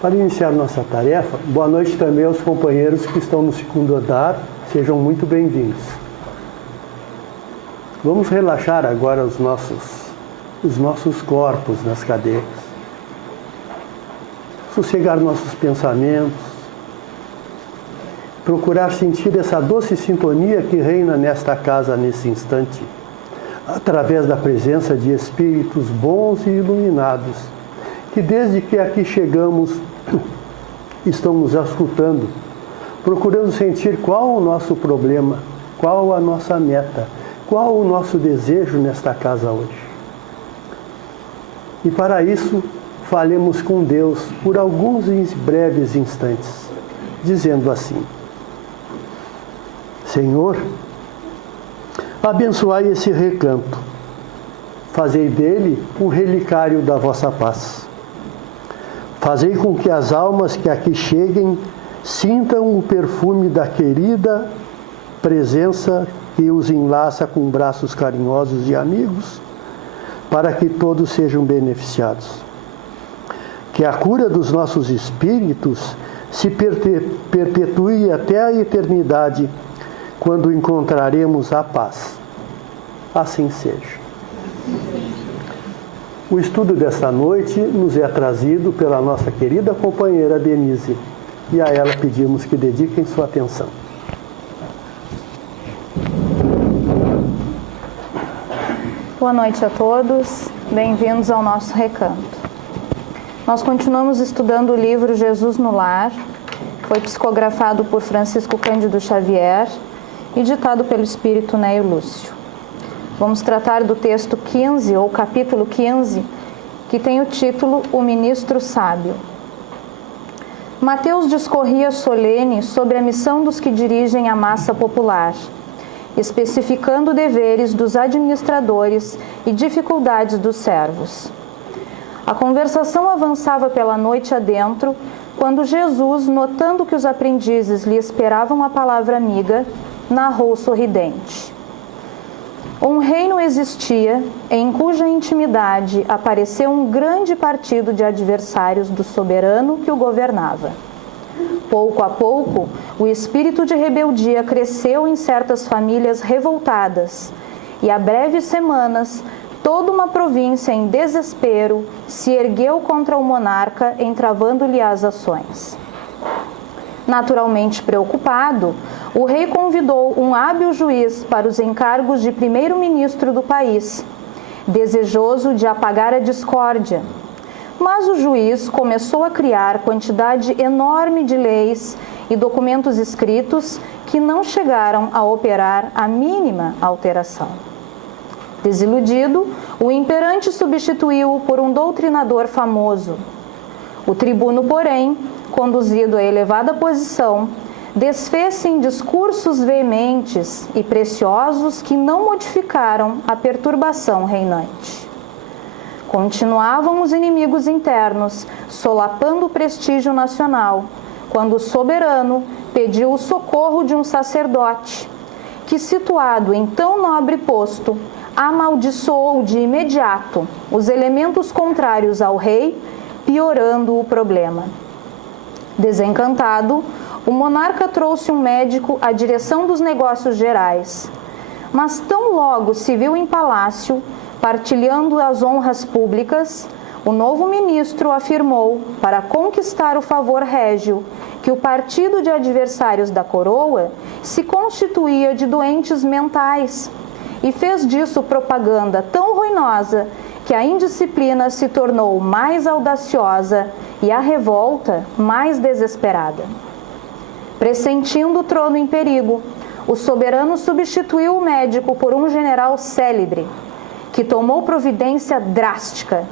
Para iniciar nossa tarefa, boa noite também aos companheiros que estão no segundo andar, sejam muito bem-vindos. Vamos relaxar agora os nossos corpos nas cadeiras, sossegar nossos pensamentos, procurar sentir essa doce sintonia que reina nesta casa nesse instante, através da presença de espíritos bons e iluminados, que desde que aqui chegamos estão nos escutando, procurando sentir qual o nosso problema, qual a nossa meta, qual o nosso desejo nesta casa hoje. E para isso, falemos com Deus por alguns breves instantes, dizendo assim: Senhor, abençoai esse recanto, fazei dele um relicário da vossa paz. Fazei com que as almas que aqui cheguem sintam o perfume da querida presença que os enlaça com braços carinhosos e amigos, para que todos sejam beneficiados. Que a cura dos nossos espíritos se perpetue até a eternidade, quando encontraremos a paz. Assim seja. O estudo desta noite nos é trazido pela nossa querida companheira Denise, e a ela pedimos que dediquem sua atenção. Boa noite a todos, bem-vindos ao nosso recanto. Nós continuamos estudando o livro Jesus no Lar, foi psicografado por Francisco Cândido Xavier e ditado pelo Espírito Neio Lúcio. Vamos tratar do texto 15, ou capítulo 15, que tem o título O Ministro Sábio. Mateus discorria solene sobre a missão dos que dirigem a massa popular, especificando deveres dos administradores e dificuldades dos servos. A conversação avançava pela noite adentro, quando Jesus, notando que os aprendizes lhe esperavam a palavra amiga, narrou sorridente. Um reino existia em cuja intimidade apareceu um grande partido de adversários do soberano que o governava. Pouco a pouco, o espírito de rebeldia cresceu em certas famílias revoltadas, e há breves semanas, toda uma província em desespero se ergueu contra o monarca, entravando-lhe as ações. Naturalmente preocupado, o rei convidou um hábil juiz para os encargos de primeiro-ministro do país, desejoso de apagar a discórdia. Mas o juiz começou a criar quantidade enorme de leis e documentos escritos que não chegaram a operar a mínima alteração. Desiludido, o imperante substituiu-o por um doutrinador famoso. O tribuno, porém, conduzido à elevada posição, desfez-se em discursos veementes e preciosos que não modificaram a perturbação reinante. Continuavam os inimigos internos, solapando o prestígio nacional, quando o soberano pediu o socorro de um sacerdote, que, situado em tão nobre posto, amaldiçoou de imediato os elementos contrários ao rei, piorando o problema. Desencantado, o monarca trouxe um médico à direção dos negócios gerais, mas tão logo se viu em palácio, partilhando as honras públicas, o novo ministro afirmou, para conquistar o favor régio, que o partido de adversários da coroa se constituía de doentes mentais, e fez disso propaganda tão ruinosa que a indisciplina se tornou mais audaciosa e a revolta mais desesperada. Pressentindo o trono em perigo, o soberano substituiu o médico por um general célebre, que tomou providência drástica,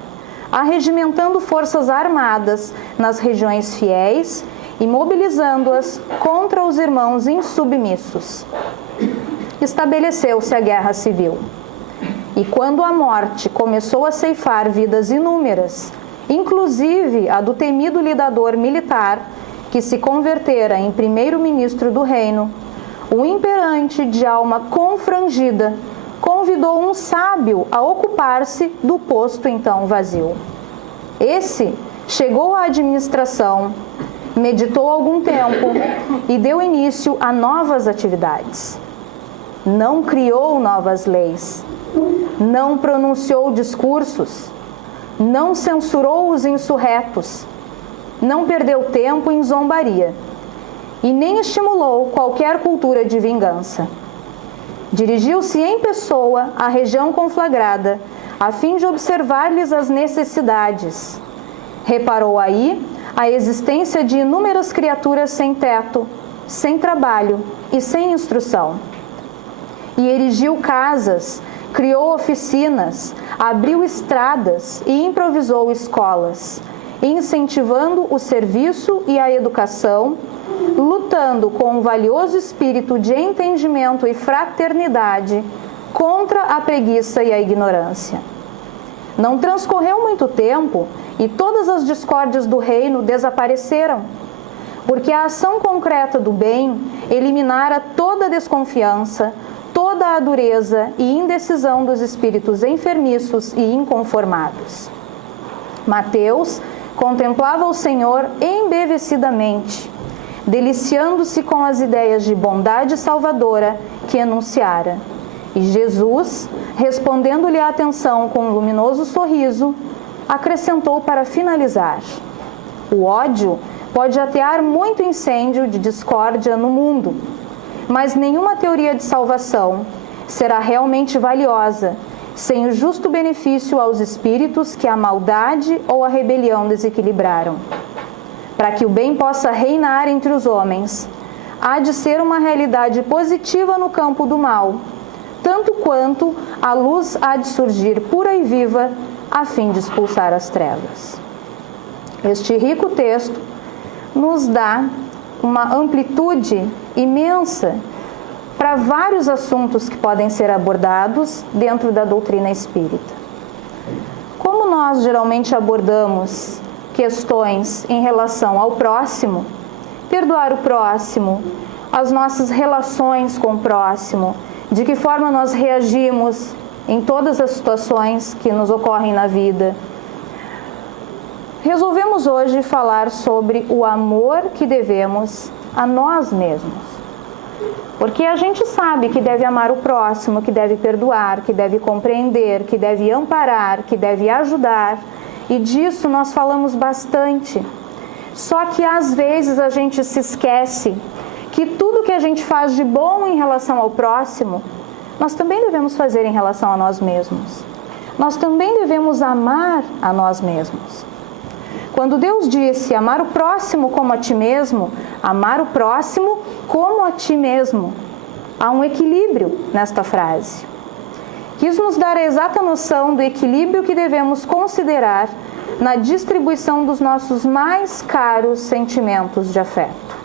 arregimentando forças armadas nas regiões fiéis e mobilizando-as contra os irmãos insubmissos. Estabeleceu-se a guerra civil. E quando a morte começou a ceifar vidas inúmeras, inclusive a do temido lidador militar, que se convertera em primeiro-ministro do reino, o imperante de alma confrangida convidou um sábio a ocupar-se do posto então vazio. Esse chegou à administração, meditou algum tempo e deu início a novas atividades. Não criou novas leis, não pronunciou discursos, não censurou os insurretos, não perdeu tempo em zombaria e nem estimulou qualquer cultura de vingança. Dirigiu-se em pessoa à região conflagrada, a fim de observar-lhes as necessidades. Reparou aí a existência de inúmeras criaturas sem teto, sem trabalho e sem instrução. E erigiu casas, criou oficinas, abriu estradas e improvisou escolas, incentivando o serviço e a educação, lutando com um valioso espírito de entendimento e fraternidade contra a preguiça e a ignorância. Não transcorreu muito tempo e todas as discórdias do reino desapareceram, porque a ação concreta do bem eliminara toda a desconfiança, toda a dureza e indecisão dos espíritos enfermiços e inconformados. Mateus contemplava o Senhor embevecidamente, deliciando-se com as ideias de bondade salvadora que enunciara. E Jesus, respondendo-lhe a atenção com um luminoso sorriso, acrescentou para finalizar: o ódio pode atear muito incêndio de discórdia no mundo, mas nenhuma teoria de salvação será realmente valiosa sem o justo benefício aos espíritos que a maldade ou a rebelião desequilibraram. Para que o bem possa reinar entre os homens, há de ser uma realidade positiva no campo do mal, tanto quanto a luz há de surgir pura e viva a fim de expulsar as trevas. Este rico texto nos dá uma amplitude imensa para vários assuntos que podem ser abordados dentro da doutrina espírita. Como nós geralmente abordamos questões em relação ao próximo, perdoar o próximo, as nossas relações com o próximo, de que forma nós reagimos em todas as situações que nos ocorrem na vida, resolvemos hoje falar sobre o amor que devemos a nós mesmos. Porque a gente sabe que deve amar o próximo, que deve perdoar, que deve compreender, que deve amparar, que deve ajudar. E disso nós falamos bastante. Só que às vezes a gente se esquece que tudo que a gente faz de bom em relação ao próximo, nós também devemos fazer em relação a nós mesmos. Nós também devemos amar a nós mesmos. Quando Deus disse amar o próximo como a ti mesmo, amar o próximo como a ti mesmo, há um equilíbrio nesta frase. Quis nos dar a exata noção do equilíbrio que devemos considerar na distribuição dos nossos mais caros sentimentos de afeto.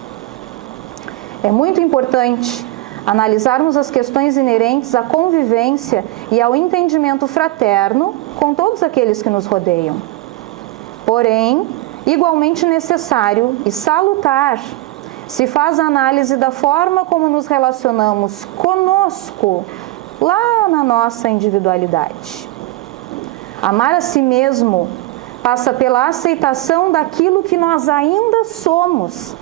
É muito importante analisarmos as questões inerentes à convivência e ao entendimento fraterno com todos aqueles que nos rodeiam. Porém, igualmente necessário e salutar se faz a análise da forma como nos relacionamos conosco, lá na nossa individualidade. Amar a si mesmo passa pela aceitação daquilo que nós ainda somos,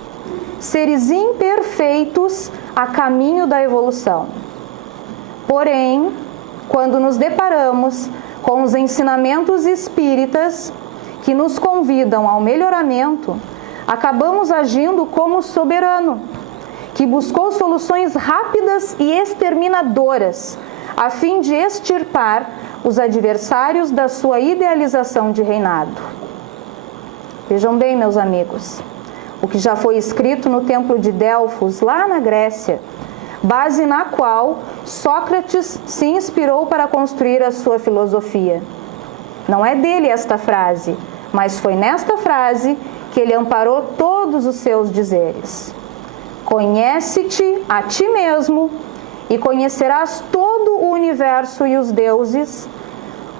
seres imperfeitos a caminho da evolução. Porém, quando nos deparamos com os ensinamentos espíritas que nos convidam ao melhoramento, acabamos agindo como o soberano, que buscou soluções rápidas e exterminadoras, a fim de extirpar os adversários da sua idealização de reinado. Vejam bem, meus amigos, o que já foi escrito no Templo de Delfos, lá na Grécia, base na qual Sócrates se inspirou para construir a sua filosofia. Não é dele esta frase, mas foi nesta frase que ele amparou todos os seus dizeres. Conhece-te a ti mesmo e conhecerás todo o universo e os deuses,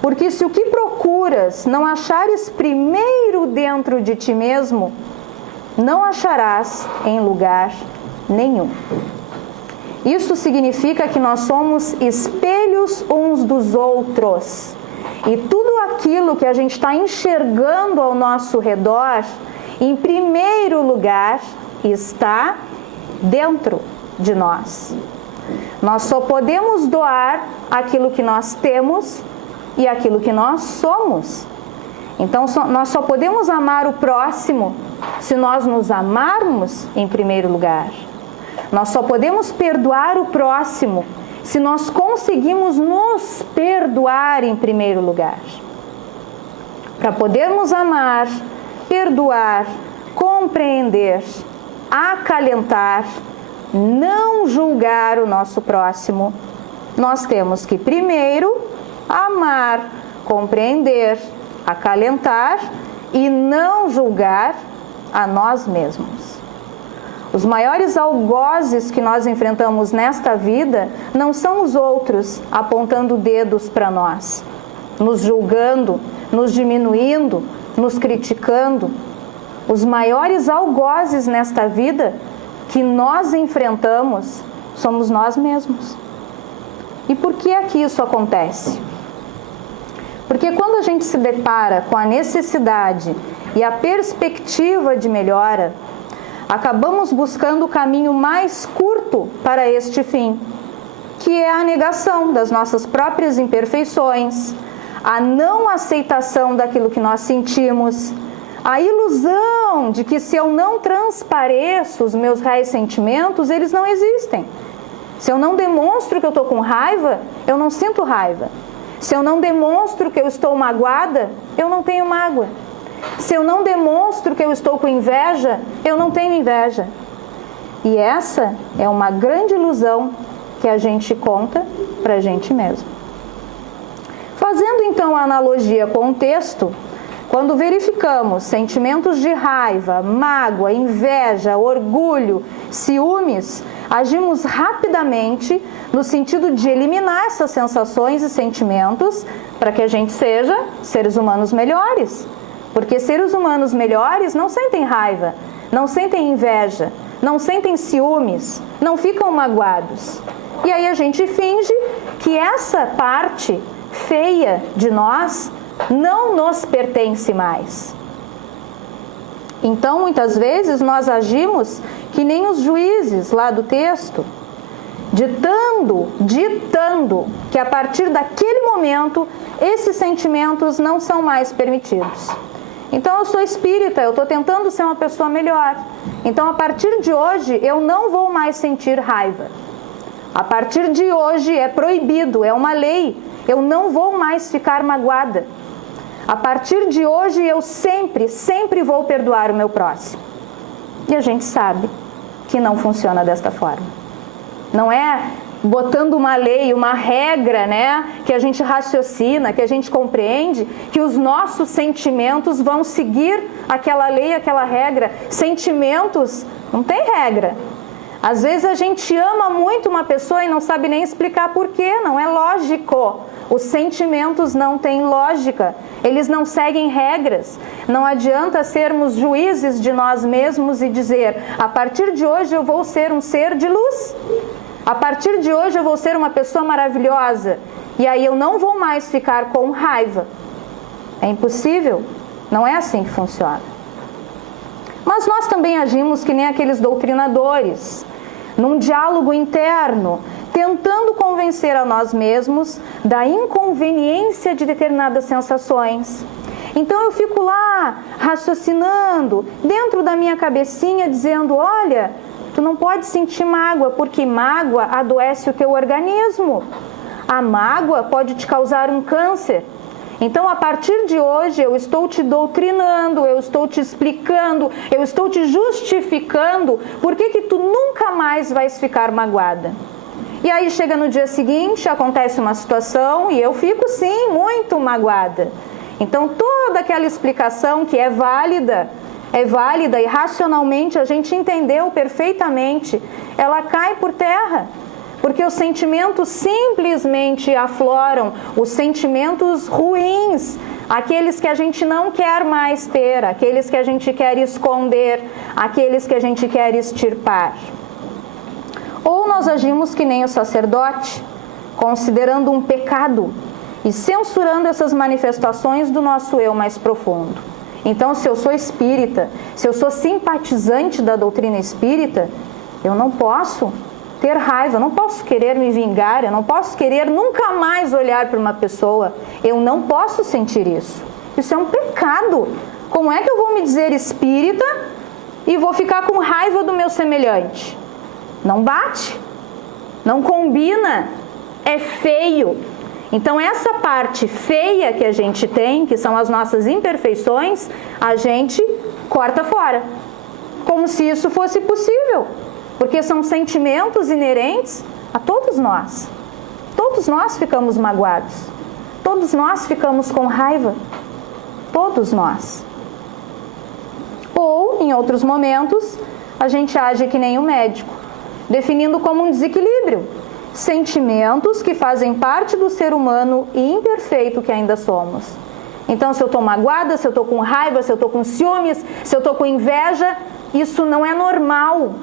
porque se o que procuras não achares primeiro dentro de ti mesmo, não acharás em lugar nenhum. Isso significa que nós somos espelhos uns dos outros. E tudo aquilo que a gente está enxergando ao nosso redor, em primeiro lugar, está dentro de nós. Nós só podemos doar aquilo que nós temos e aquilo que nós somos. Então, nós só podemos amar o próximo se nós nos amarmos em primeiro lugar. Nós só podemos perdoar o próximo se nós conseguimos nos perdoar em primeiro lugar. Para podermos amar, perdoar, compreender, acalentar, não julgar o nosso próximo, nós temos que primeiro amar, compreender, acalentar e não julgar a nós mesmos. Os maiores algozes que nós enfrentamos nesta vida não são os outros apontando dedos para nós, nos julgando, nos diminuindo, nos criticando. Os maiores algozes nesta vida que nós enfrentamos somos nós mesmos. E por que é que isso acontece? Porque quando a gente se depara com a necessidade e a perspectiva de melhora, acabamos buscando o caminho mais curto para este fim, que é a negação das nossas próprias imperfeições, a não aceitação daquilo que nós sentimos, a ilusão de que se eu não transpareço os meus reais sentimentos, eles não existem. Se eu não demonstro que eu estou com raiva, eu não sinto raiva. Se eu não demonstro que eu estou magoada, eu não tenho mágoa. Se eu não demonstro que eu estou com inveja, eu não tenho inveja. E essa é uma grande ilusão que a gente conta para a gente mesmo. Fazendo então a analogia com o texto, quando verificamos sentimentos de raiva, mágoa, inveja, orgulho, ciúmes, agimos rapidamente no sentido de eliminar essas sensações e sentimentos para que a gente seja seres humanos melhores. Porque seres humanos melhores não sentem raiva, não sentem inveja, não sentem ciúmes, não ficam magoados. E aí a gente finge que essa parte feia de nós não nos pertence mais. Então, muitas vezes, nós agimos que nem os juízes lá do texto, ditando que a partir daquele momento, esses sentimentos não são mais permitidos. Então, eu sou espírita, eu estou tentando ser uma pessoa melhor. Então, a partir de hoje, eu não vou mais sentir raiva. A partir de hoje, é proibido, é uma lei. Eu não vou mais ficar magoada. A partir de hoje, eu sempre vou perdoar o meu próximo. E a gente sabe que não funciona desta forma. Não é botando uma lei, uma regra, né, que a gente raciocina, que a gente compreende, que os nossos sentimentos vão seguir aquela lei, aquela regra. Sentimentos não tem regra. Às vezes a gente ama muito uma pessoa e não sabe nem explicar por quê, não é lógico. Os sentimentos não têm lógica, eles não seguem regras. Não adianta sermos juízes de nós mesmos e dizer, a partir de hoje eu vou ser um ser de luz. A partir de hoje eu vou ser uma pessoa maravilhosa e aí eu não vou mais ficar com raiva. É impossível, não é assim que funciona. Mas nós também agimos que nem aqueles doutrinadores, num diálogo interno, tentando convencer a nós mesmos da inconveniência de determinadas sensações. Então eu fico lá raciocinando dentro da minha cabecinha, dizendo, olha, tu não pode sentir mágoa, porque mágoa adoece o teu organismo. A mágoa pode te causar um câncer. Então, a partir de hoje, eu estou te doutrinando, eu estou te explicando, eu estou te justificando por que tu nunca mais vais ficar magoada. E aí chega no dia seguinte, acontece uma situação e eu fico, sim, muito magoada. Então, toda aquela explicação que é válida e racionalmente a gente entendeu perfeitamente, ela cai por terra. Porque os sentimentos simplesmente afloram, os sentimentos ruins, aqueles que a gente não quer mais ter, aqueles que a gente quer esconder, aqueles que a gente quer extirpar. Ou nós agimos que nem o sacerdote, considerando um pecado e censurando essas manifestações do nosso eu mais profundo. Então, se eu sou espírita, se eu sou simpatizante da doutrina espírita, eu não posso ter raiva, eu não posso querer me vingar, eu não posso querer nunca mais olhar para uma pessoa, eu não posso sentir isso. Isso é um pecado. Como é que eu vou me dizer espírita e vou ficar com raiva do meu semelhante? Não bate, não combina, é feio. Então essa parte feia que a gente tem, que são as nossas imperfeições, a gente corta fora, como se isso fosse possível, porque são sentimentos inerentes a todos nós. Todos nós ficamos magoados, todos nós ficamos com raiva, todos nós. Ou, em outros momentos, a gente age que nem o médico, definindo como um desequilíbrio sentimentos que fazem parte do ser humano e imperfeito que ainda somos. Então, se eu estou magoada, se eu estou com raiva, se eu estou com ciúmes, se eu estou com inveja, isso não é normal.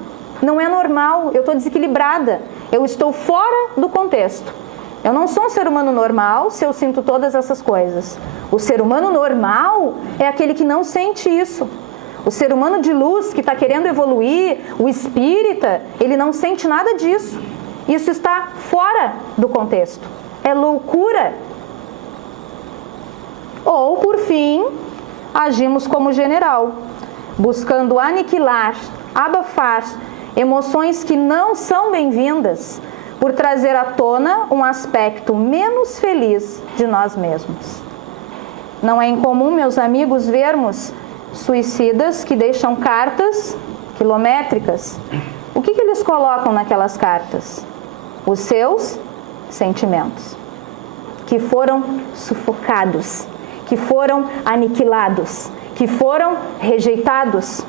Não é normal, eu estou desequilibrada, eu estou fora do contexto. Eu não sou um ser humano normal se eu sinto todas essas coisas. O ser humano normal é aquele que não sente isso. O ser humano de luz que está querendo evoluir, o espírita, ele não sente nada disso. Isso está fora do contexto. É loucura. Ou, por fim, agimos como general, buscando aniquilar, abafar emoções que não são bem-vindas, por trazer à tona um aspecto menos feliz de nós mesmos. Não é incomum, meus amigos, vermos suicidas que deixam cartas quilométricas. O que eles colocam naquelas cartas? Os seus sentimentos, que foram sufocados, que foram aniquilados, que foram rejeitados,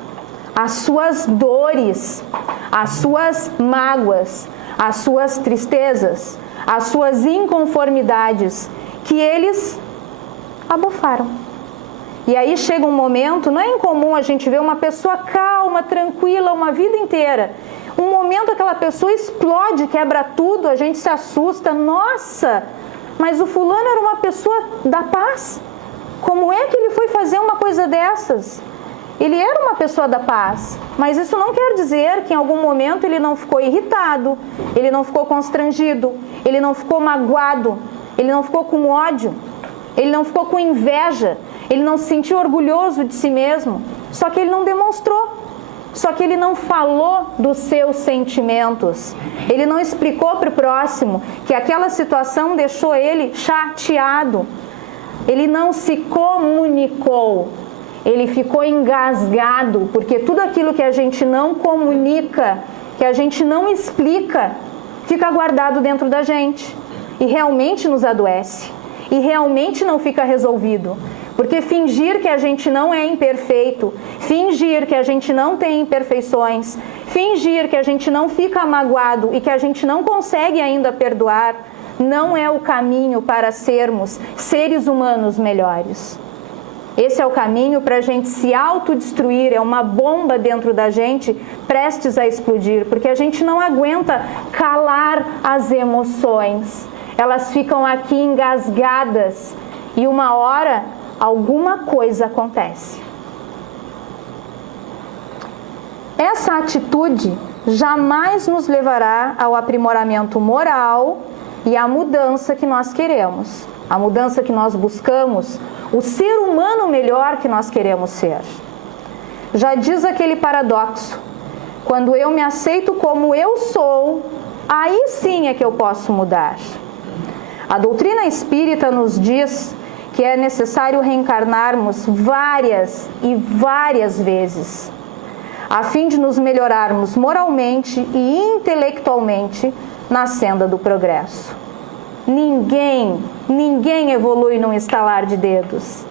as suas dores, as suas mágoas, as suas tristezas, as suas inconformidades, que eles abafaram. E aí chega um momento, não é incomum a gente ver uma pessoa calma, tranquila, uma vida inteira. Um momento aquela pessoa explode, quebra tudo, a gente se assusta. Nossa, mas o fulano era uma pessoa da paz. Como é que ele foi fazer uma coisa dessas? Ele era uma pessoa da paz, mas isso não quer dizer que em algum momento ele não ficou irritado, ele não ficou constrangido, ele não ficou magoado, ele não ficou com ódio, ele não ficou com inveja, ele não se sentiu orgulhoso de si mesmo, só que ele não demonstrou, só que ele não falou dos seus sentimentos, ele não explicou para o próximo que aquela situação deixou ele chateado, ele não se comunicou. Ele ficou engasgado, porque tudo aquilo que a gente não comunica, que a gente não explica, fica guardado dentro da gente e realmente nos adoece, e realmente não fica resolvido. Porque fingir que a gente não é imperfeito, fingir que a gente não tem imperfeições, fingir que a gente não fica magoado e que a gente não consegue ainda perdoar, não é o caminho para sermos seres humanos melhores. Esse é o caminho para a gente se autodestruir, é uma bomba dentro da gente prestes a explodir, porque a gente não aguenta calar as emoções. Elas ficam aqui engasgadas e uma hora alguma coisa acontece. Essa atitude jamais nos levará ao aprimoramento moral e à mudança que nós queremos, a mudança que nós buscamos, o ser humano melhor que nós queremos ser. Já diz aquele paradoxo: quando eu me aceito como eu sou, aí sim é que eu posso mudar. A doutrina espírita nos diz que é necessário reencarnarmos várias e várias vezes, a fim de nos melhorarmos moralmente e intelectualmente na senda do progresso. Ninguém evolui num estalar de dedos.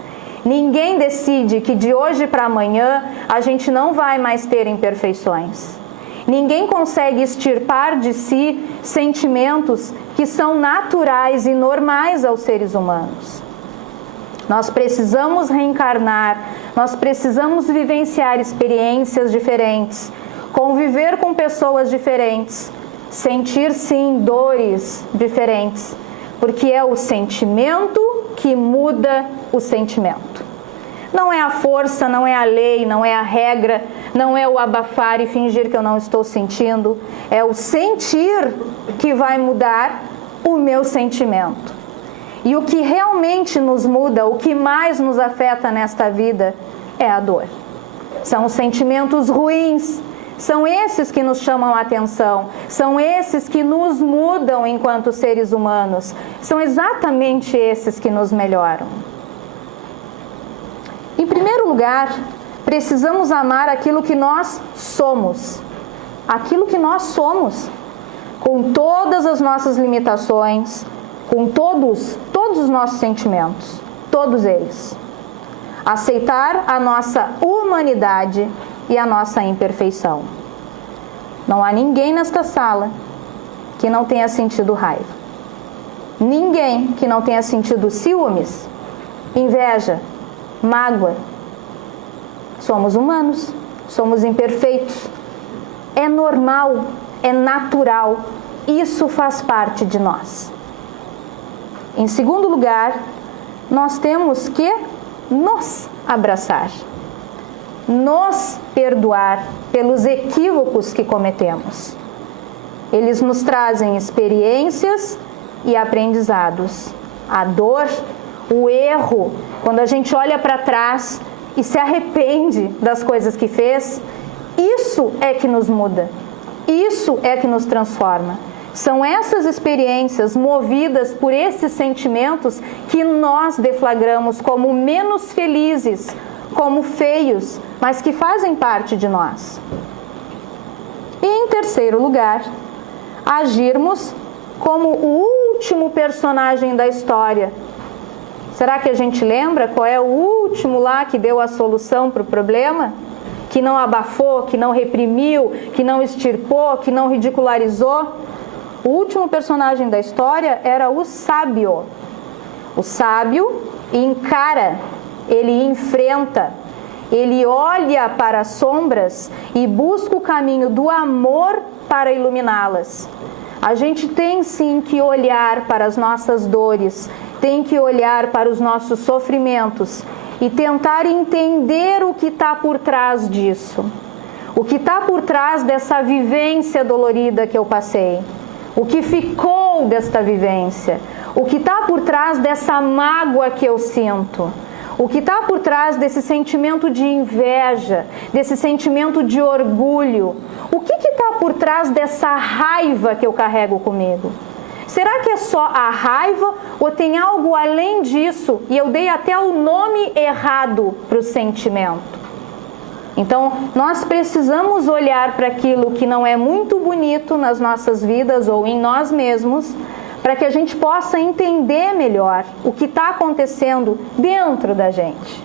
Ninguém decide que de hoje para amanhã a gente não vai mais ter imperfeições. Ninguém consegue extirpar de si sentimentos que são naturais e normais aos seres humanos. Nós precisamos reencarnar, nós precisamos vivenciar experiências diferentes, conviver com pessoas diferentes, sentir sim dores diferentes, porque é o sentimento que muda o sentimento. Não é a força, não é a lei, não é a regra, não é o abafar e fingir que eu não estou sentindo, é o sentir que vai mudar o meu sentimento. E o que realmente nos muda, o que mais nos afeta nesta vida é a dor. São os sentimentos ruins, são esses que nos chamam a atenção, são esses que nos mudam enquanto seres humanos, são exatamente esses que nos melhoram. Em primeiro lugar, precisamos amar aquilo que nós somos. Aquilo que nós somos, com todas as nossas limitações, com todos os nossos sentimentos, todos eles. Aceitar a nossa humanidade e a nossa imperfeição. Não há ninguém nesta sala que não tenha sentido raiva. Ninguém que não tenha sentido ciúmes, inveja, mágoa. Somos humanos, somos imperfeitos. É normal, é natural. Isso faz parte de nós. Em segundo lugar, nós temos que nos abraçar, nos perdoar pelos equívocos que cometemos. Eles nos trazem experiências e aprendizados. A dor, o erro, quando a gente olha para trás e se arrepende das coisas que fez, isso é que nos muda, isso é que nos transforma. São essas experiências movidas por esses sentimentos que nós deflagramos como menos felizes, como feios, mas que fazem parte de nós. E em terceiro lugar, agirmos como o último personagem da história. Será que a gente lembra qual é o último lá que deu a solução para o problema? Que não abafou, que não reprimiu, que não extirpou, que não ridicularizou? O último personagem da história era o sábio. O sábio encara, ele enfrenta, ele olha para as sombras e busca o caminho do amor para iluminá-las. A gente tem sim que olhar para as nossas dores, tem que olhar para os nossos sofrimentos e tentar entender o que está por trás disso. O que está por trás dessa vivência dolorida que eu passei. O que ficou desta vivência, o que está por trás dessa mágoa que eu sinto, o que está por trás desse sentimento de inveja, desse sentimento de orgulho, o que está por trás dessa raiva que eu carrego comigo? Será que é só a raiva ou tem algo além disso e eu dei até o nome errado para o sentimento? Então, nós precisamos olhar para aquilo que não é muito bonito nas nossas vidas ou em nós mesmos, para que a gente possa entender melhor o que está acontecendo dentro da gente.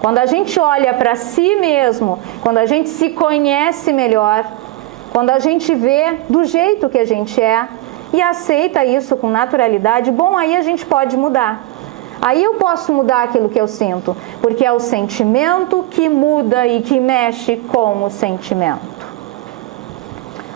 Quando a gente olha para si mesmo, quando a gente se conhece melhor, quando a gente vê do jeito que a gente é e aceita isso com naturalidade, bom, aí a gente pode mudar. Aí eu posso mudar aquilo que eu sinto, porque é o sentimento que muda e que mexe com o sentimento.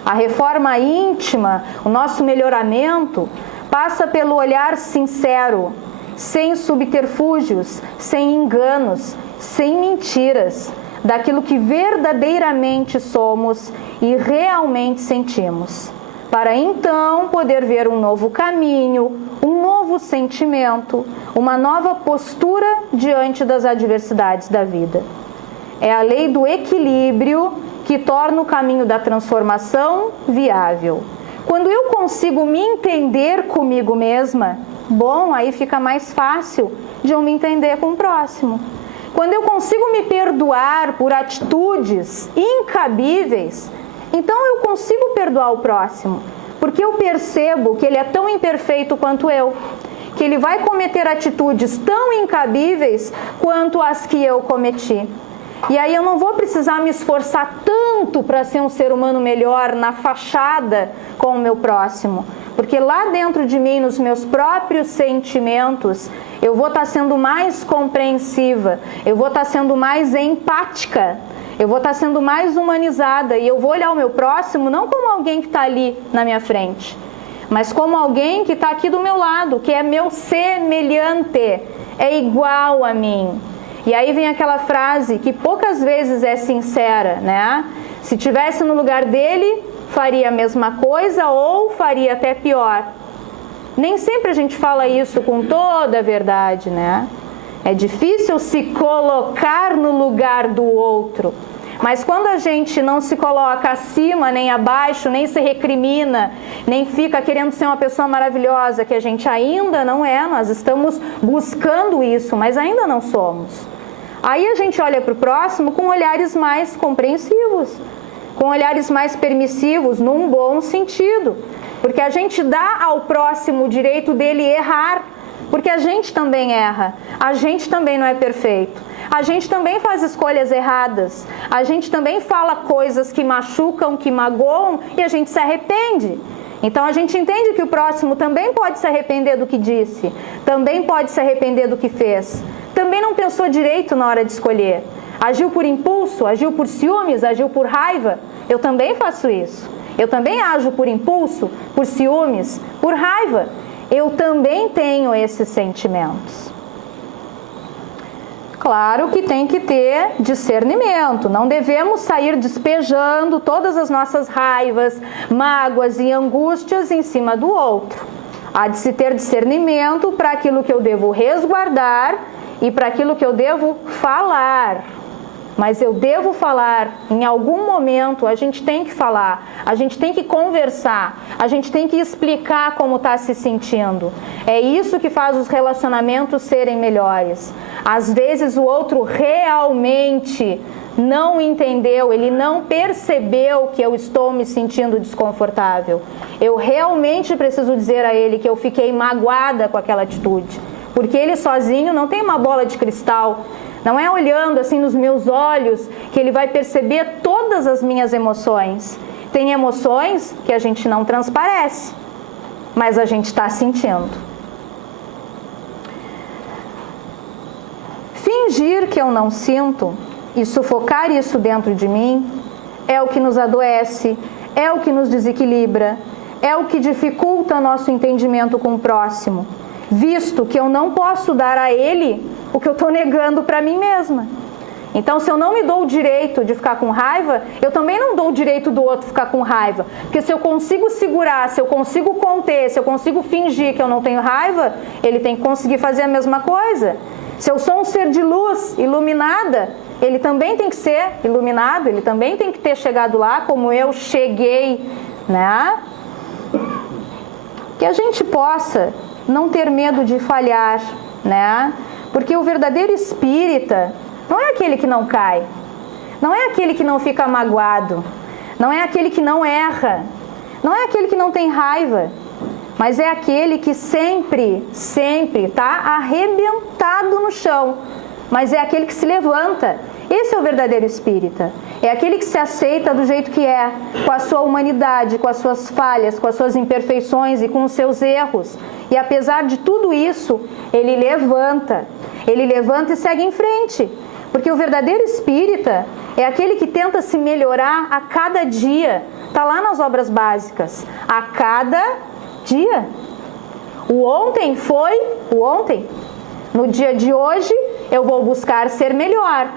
A reforma íntima, o nosso melhoramento, passa pelo olhar sincero, sem subterfúgios, sem enganos, sem mentiras, daquilo que verdadeiramente somos e realmente sentimos, para então poder ver um novo caminho, um novo sentimento, uma nova postura diante das adversidades da vida. É a lei do equilíbrio que torna o caminho da transformação viável. Quando eu consigo me entender comigo mesma, bom, aí fica mais fácil de eu me entender com o próximo. Quando eu consigo me perdoar por atitudes incabíveis, então eu consigo perdoar o próximo, porque eu percebo que ele é tão imperfeito quanto eu, que ele vai cometer atitudes tão incabíveis quanto as que eu cometi. E aí eu não vou precisar me esforçar tanto para ser um ser humano melhor na fachada com o meu próximo. Porque lá dentro de mim, nos meus próprios sentimentos, eu vou estar sendo mais compreensiva, eu vou estar sendo mais empática, eu vou estar sendo mais humanizada e eu vou olhar o meu próximo não como alguém que está ali na minha frente, mas como alguém que está aqui do meu lado, que é meu semelhante, é igual a mim. E aí vem aquela frase que poucas vezes é sincera, né? Se tivesse no lugar dele, faria a mesma coisa ou faria até pior. Nem sempre a gente fala isso com toda a verdade, né? É difícil se colocar no lugar do outro. Mas quando a gente não se coloca acima, nem abaixo, nem se recrimina, nem fica querendo ser uma pessoa maravilhosa, que a gente ainda não é, nós estamos buscando isso, mas ainda não somos. Aí a gente olha para o próximo com olhares mais compreensivos, com olhares mais permissivos, num bom sentido. Porque a gente dá ao próximo o direito dele errar, porque a gente também erra, a gente também não é perfeito, a gente também faz escolhas erradas, a gente também fala coisas que machucam, que magoam e a gente se arrepende. Então a gente entende que o próximo também pode se arrepender do que disse, também pode se arrepender do que fez, também não pensou direito na hora de escolher, agiu por impulso, agiu por ciúmes, agiu por raiva. Eu também faço isso, eu também ajo por impulso, por ciúmes, por raiva. Eu também tenho esses sentimentos. Claro que tem que ter discernimento, não devemos sair despejando todas as nossas raivas, mágoas e angústias em cima do outro. Há de se ter discernimento para aquilo que eu devo resguardar e para aquilo que eu devo falar. Mas eu devo falar, em algum momento a gente tem que falar, a gente tem que conversar, a gente tem que explicar como está se sentindo. É isso que faz os relacionamentos serem melhores. Às vezes o outro realmente não entendeu, ele não percebeu que eu estou me sentindo desconfortável. Eu realmente preciso dizer a ele que eu fiquei magoada com aquela atitude, porque ele sozinho não tem uma bola de cristal. Não é olhando assim nos meus olhos que ele vai perceber todas as minhas emoções. Tem emoções que a gente não transparece, mas a gente está sentindo. Fingir que eu não sinto e sufocar isso dentro de mim é o que nos adoece, é o que nos desequilibra, é o que dificulta nosso entendimento com o próximo, visto que eu não posso dar a ele o que eu estou negando para mim mesma. Então, se eu não me dou o direito de ficar com raiva, eu também não dou o direito do outro ficar com raiva. Porque se eu consigo segurar, se eu consigo conter, se eu consigo fingir que eu não tenho raiva, ele tem que conseguir fazer a mesma coisa. Se eu sou um ser de luz, iluminada, ele também tem que ser iluminado, ele também tem que ter chegado lá como eu cheguei, né? Que a gente possa não ter medo de falhar, né? Porque o verdadeiro espírita não é aquele que não cai, não é aquele que não fica magoado, não é aquele que não erra, não é aquele que não tem raiva, mas é aquele que sempre está arrebentado no chão, mas é aquele que se levanta. Esse é o verdadeiro espírita. É aquele que se aceita do jeito que é, com a sua humanidade, com as suas falhas, com as suas imperfeições e com os seus erros. E apesar de tudo isso, ele levanta e segue em frente. Porque o verdadeiro espírita é aquele que tenta se melhorar a cada dia. Está lá nas obras básicas. A cada dia. O ontem foi o ontem. No dia de hoje, eu vou buscar ser melhor.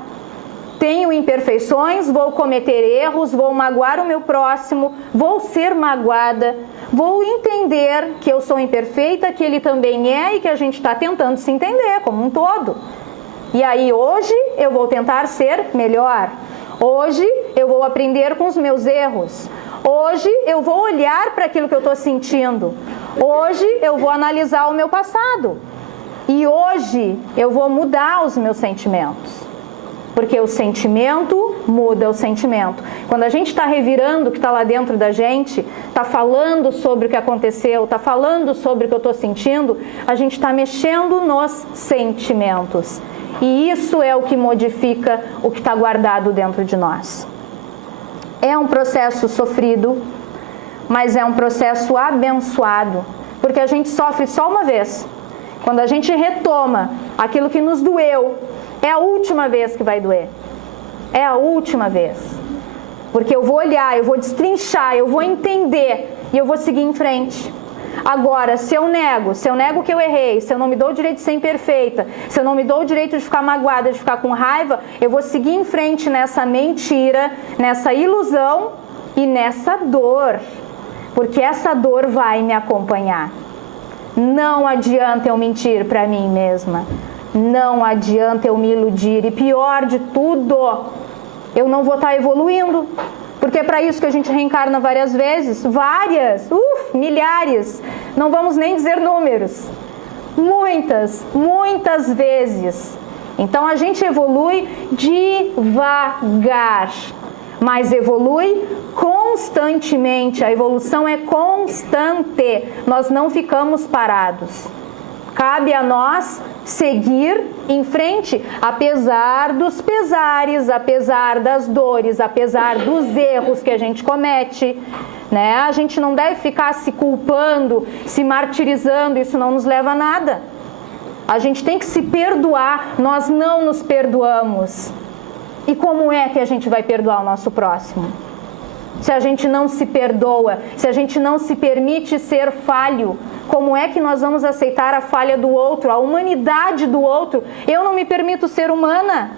Tenho imperfeições, vou cometer erros, vou magoar o meu próximo, vou ser magoada, vou entender que eu sou imperfeita, que ele também é e que a gente está tentando se entender como um todo. E aí hoje eu vou tentar ser melhor. Hoje eu vou aprender com os meus erros. Hoje eu vou olhar para aquilo que eu estou sentindo. Hoje eu vou analisar o meu passado. E hoje eu vou mudar os meus sentimentos. Porque o sentimento muda o sentimento. Quando a gente está revirando o que está lá dentro da gente, está falando sobre o que aconteceu, está falando sobre o que eu estou sentindo, a gente está mexendo nos sentimentos. E isso é o que modifica o que está guardado dentro de nós. É um processo sofrido, mas é um processo abençoado, porque a gente sofre só uma vez. Quando a gente retoma aquilo que nos doeu, é a última vez que vai doer. É a última vez. Porque eu vou olhar, eu vou destrinchar, eu vou entender e eu vou seguir em frente. Agora, se eu nego que eu errei, se eu não me dou o direito de ser imperfeita, se eu não me dou o direito de ficar magoada, de ficar com raiva, eu vou seguir em frente nessa mentira, nessa ilusão e nessa dor. Porque essa dor vai me acompanhar. Não adianta eu mentir para mim mesma. Não adianta eu me iludir. E pior de tudo, eu não vou estar evoluindo. Porque é para isso que a gente reencarna várias vezes. Milhares. Não vamos nem dizer números. Muitas vezes. Então a gente evolui devagar, mas evolui constantemente. A evolução é constante. Nós não ficamos parados. Cabe a nós seguir em frente, apesar dos pesares, apesar das dores, apesar dos erros que a gente comete, né? A gente não deve ficar se culpando, se martirizando, isso não nos leva a nada. A gente tem que se perdoar, nós não nos perdoamos. E como é que a gente vai perdoar o nosso próximo? Se a gente não se perdoa, se a gente não se permite ser falho, como é que nós vamos aceitar a falha do outro, a humanidade do outro? Eu não me permito ser humana.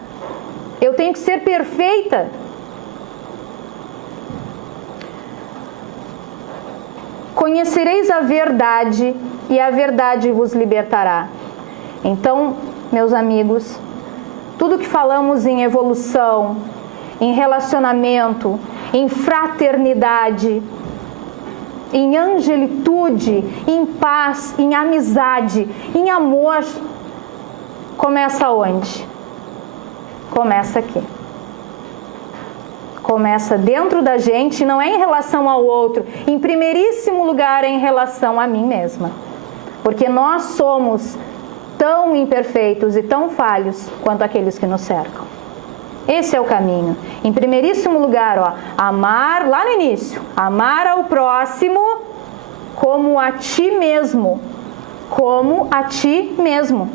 Eu tenho que ser perfeita. Conhecereis a verdade e a verdade vos libertará. Então, meus amigos, tudo que falamos em evolução, em relacionamento, em fraternidade, em angelitude, em paz, em amizade, em amor, começa onde? Começa aqui. Começa dentro da gente, não é em relação ao outro, em primeiríssimo lugar é em relação a mim mesma. Porque nós somos tão imperfeitos e tão falhos quanto aqueles que nos cercam. Esse é o caminho. Em primeiríssimo lugar, amar, lá no início, amar ao próximo como a ti mesmo. Como a ti mesmo.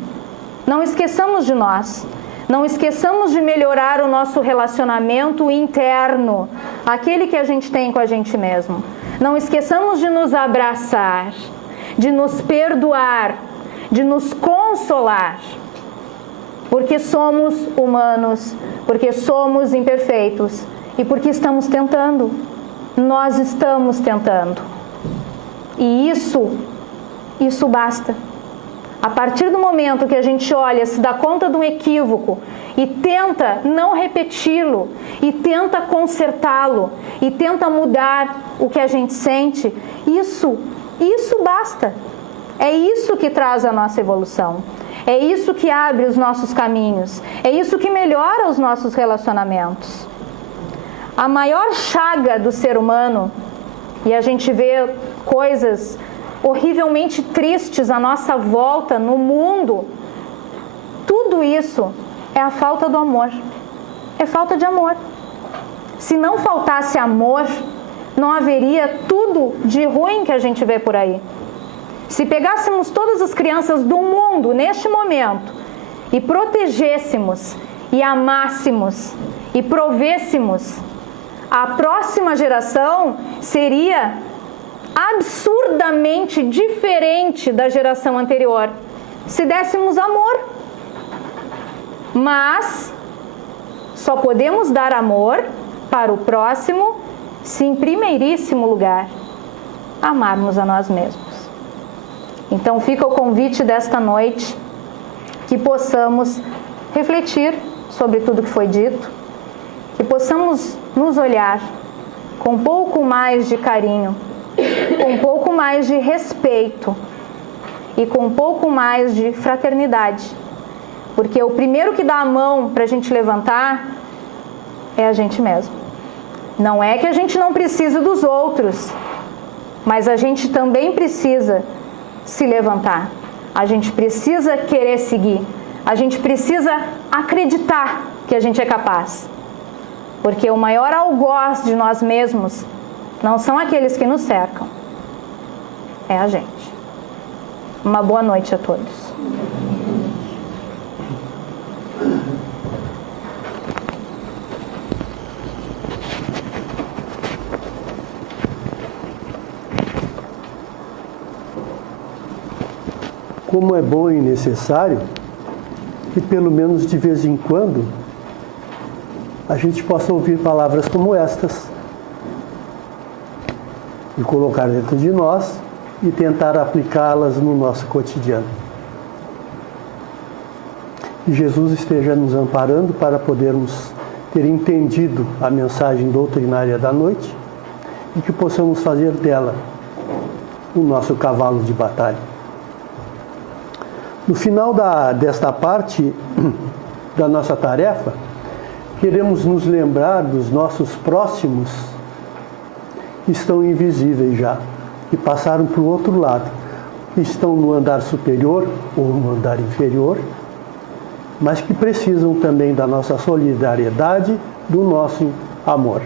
Não esqueçamos de nós. Não esqueçamos de melhorar o nosso relacionamento interno, aquele que a gente tem com a gente mesmo. Não esqueçamos de nos abraçar, de nos perdoar, de nos consolar. Porque somos humanos, porque somos imperfeitos e porque estamos tentando. Nós estamos tentando. E isso basta. A partir do momento que a gente olha, se dá conta de um equívoco e tenta não repeti-lo, e tenta consertá-lo, e tenta mudar o que a gente sente, isso basta. É isso que traz a nossa evolução. É isso que abre os nossos caminhos. É isso que melhora os nossos relacionamentos. A maior chaga do ser humano, e a gente vê coisas horrivelmente tristes à nossa volta no mundo, tudo isso é a falta do amor. É falta de amor. Se não faltasse amor, não haveria tudo de ruim que a gente vê por aí. Se pegássemos todas as crianças do mundo neste momento e protegêssemos e amássemos e provêssemos, a próxima geração seria absurdamente diferente da geração anterior, se dessemos amor. Mas só podemos dar amor para o próximo se, em primeiríssimo lugar, amarmos a nós mesmos. Então fica o convite desta noite, que possamos refletir sobre tudo que foi dito, que possamos nos olhar com um pouco mais de carinho, com um pouco mais de respeito e com um pouco mais de fraternidade. Porque o primeiro que dá a mão para a gente levantar é a gente mesmo. Não é que a gente não precisa dos outros, mas a gente também precisa se levantar. A gente precisa querer seguir. A gente precisa acreditar que a gente é capaz. Porque o maior algoz de nós mesmos não são aqueles que nos cercam, é a gente. Uma boa noite a todos. Como é bom e necessário que, pelo menos de vez em quando, a gente possa ouvir palavras como estas e colocar dentro de nós e tentar aplicá-las no nosso cotidiano. Que Jesus esteja nos amparando para podermos ter entendido a mensagem doutrinária da noite e que possamos fazer dela o nosso cavalo de batalha. No final desta parte da nossa tarefa, queremos nos lembrar dos nossos próximos que estão invisíveis já, que passaram para o outro lado, que estão no andar superior ou no andar inferior, mas que precisam também da nossa solidariedade, do nosso amor.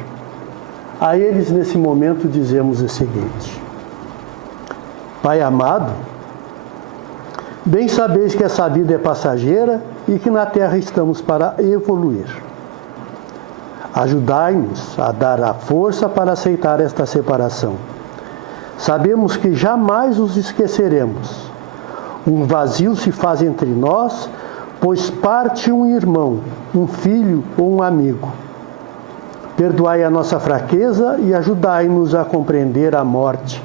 A eles, nesse momento, dizemos o seguinte: Pai amado, bem sabeis que essa vida é passageira e que na terra estamos para evoluir. Ajudai-nos a dar a força para aceitar esta separação. Sabemos que jamais os esqueceremos. Um vazio se faz entre nós, pois parte um irmão, um filho ou um amigo. Perdoai a nossa fraqueza e ajudai-nos a compreender a morte,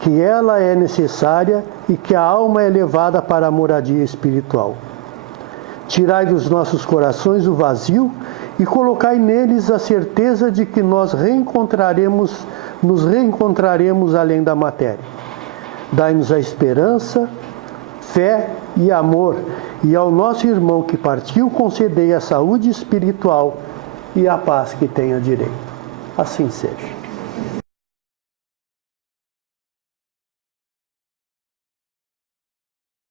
que ela é necessária e que a alma é levada para a moradia espiritual. Tirai dos nossos corações o vazio e colocai neles a certeza de que nos reencontraremos além da matéria. Dai-nos a esperança, fé e amor, e ao nosso irmão que partiu concedei a saúde espiritual e a paz que tenha direito. Assim seja.